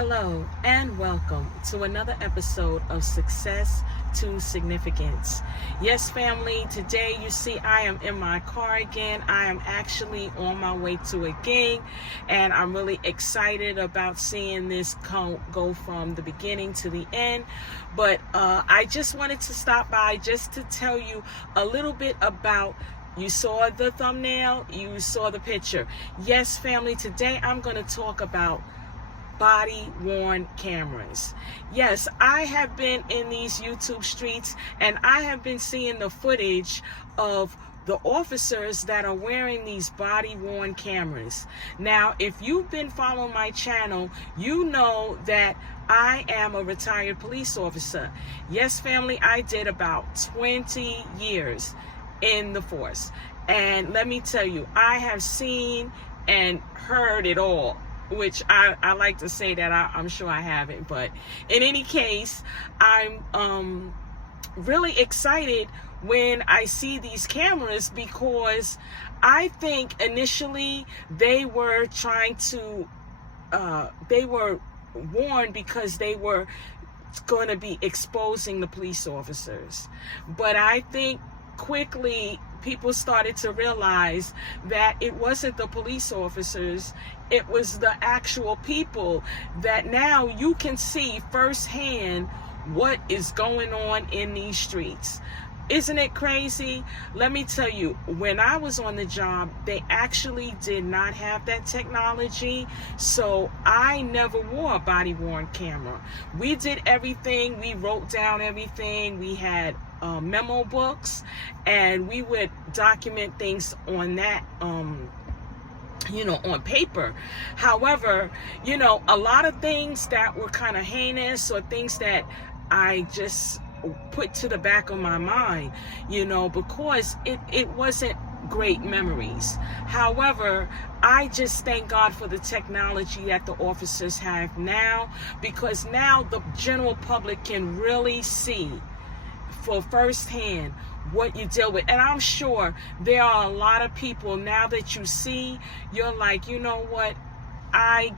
Hello and welcome to another episode of Success to Significance. Yes, family, today you see I am in my car again. I am actually on my way to a gig, and I'm really excited about seeing this go from the beginning to the end. But I just wanted to stop by just to tell you a little bit about. You saw the thumbnail, you saw the picture. Yes, family, today I'm going to talk about body-worn cameras. Yes, I have been in these YouTube streets and I have been seeing the footage of the officers that are wearing these body-worn cameras. Now, if you've been following my channel, you know that I am a retired police officer. Yes, family, I did about 20 years in the force. And let me tell you, I have seen and heard it all, which I like to say that I'm sure I haven't. But in any case, I'm really excited when I see these cameras, because I think initially they were trying to, they were warned because they were going to be exposing the police officers. But I think quickly people started to realize that it wasn't the police officers, it was the actual people, that now you can see firsthand what is going on in these streets. Isn't it crazy? Let me tell you, when I was on the job, they actually did not have that technology, so I never wore a body-worn camera. We did everything, we wrote down everything, we had memo books, and we would document things on that, on paper. However, a lot of things that were kind of heinous, or things that I just put to the back of my mind, because it wasn't great memories. However, I just thank God for the technology that the officers have now, because now the general public can really see for firsthand what you deal with. And I'm sure there are a lot of people now that you see, you're like, you know what, I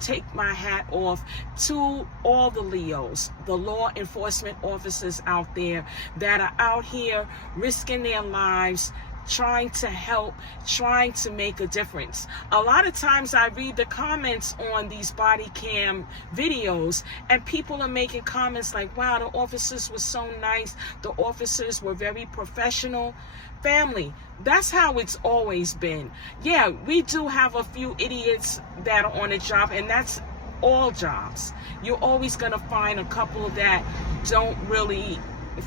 take my hat off to all the LEOs, the law enforcement officers out there that are out here risking their lives, trying to help, trying to make a difference. A lot of times I read the comments on these body cam videos, and people are making comments like, wow, the officers were so nice, the officers were very professional. Family, that's how it's always been. Yeah, we do have a few idiots that are on a job, and that's all jobs. You're always going to find a couple that don't really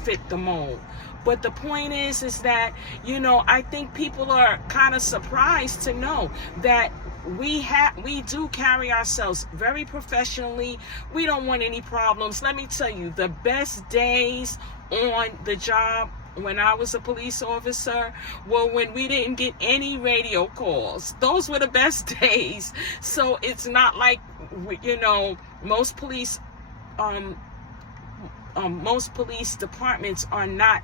fit the mold. But the point is that, I think people are kind of surprised to know that we do carry ourselves very professionally. We don't want any problems. Let me tell you, the best days on the job when I was a police officer were when we didn't get any radio calls. Those were the best days. So it's not like, most police departments are not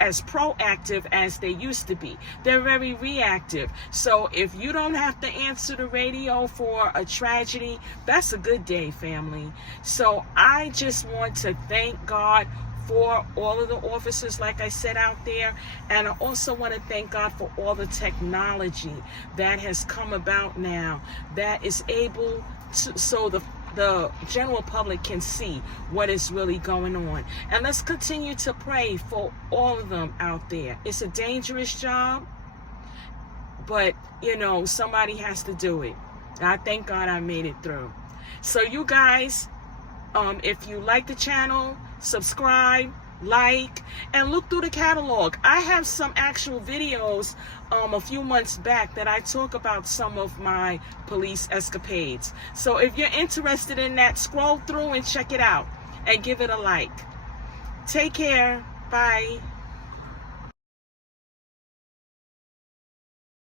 as proactive as they used to be. They're very reactive. So if you don't have to answer the radio for a tragedy, that's a good day, family. So I just want to thank God for all of the officers, like I said, out there. And I also want to thank God for all the technology that has come about now that is able to, so the general public can see what is really going on. And let's continue to pray for all of them out there. It's a dangerous job, but somebody has to do it. And I thank God I made it through. So you guys, if you like the channel, subscribe, like, and look through the catalog. I have some actual videos a few months back that I talk about some of my police escapades. So if you're interested in that, scroll through and check it out and give it a like. Take care. Bye.